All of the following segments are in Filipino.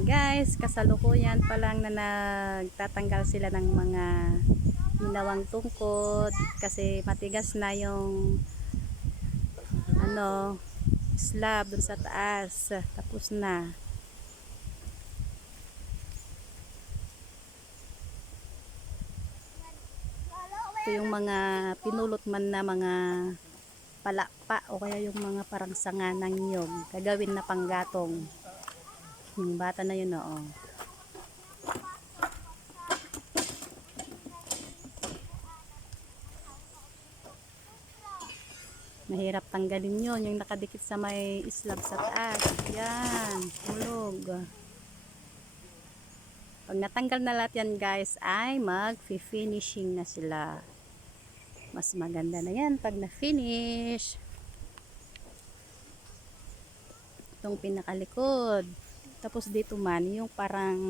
Yan guys, kasalukuyan pa lang na nagtatanggal sila ng mga ginawang tungkod kasi matigas na yung ano, slab dun sa taas. Tapos na. Ito yung mga pinulot man na mga palakpa o kaya yung mga parang sanga ng niyog. Gagawin na panggatong. Yung bata na yun, oo. Mahirap tanggalin yun, yung nakadikit sa may slab sa taas. Yan, hulog. Pag natanggal na lahat yan guys, ay mag-finishing na sila. Mas maganda na yan pag na-finish. Itong pinakalikod. Tapos dito man, yung parang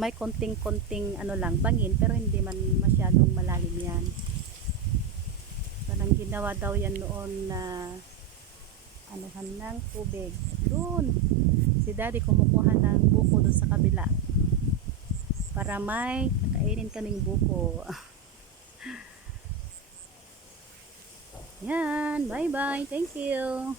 may konting-konting ano lang, bangin, pero hindi man masyadong malalim yan. Parang ginawa daw yan noon na anuhan ng tubig. Doon, si daddy kumukuha ng buko doon sa kabila para may kakainin kaming buko. Yan, bye bye, thank you.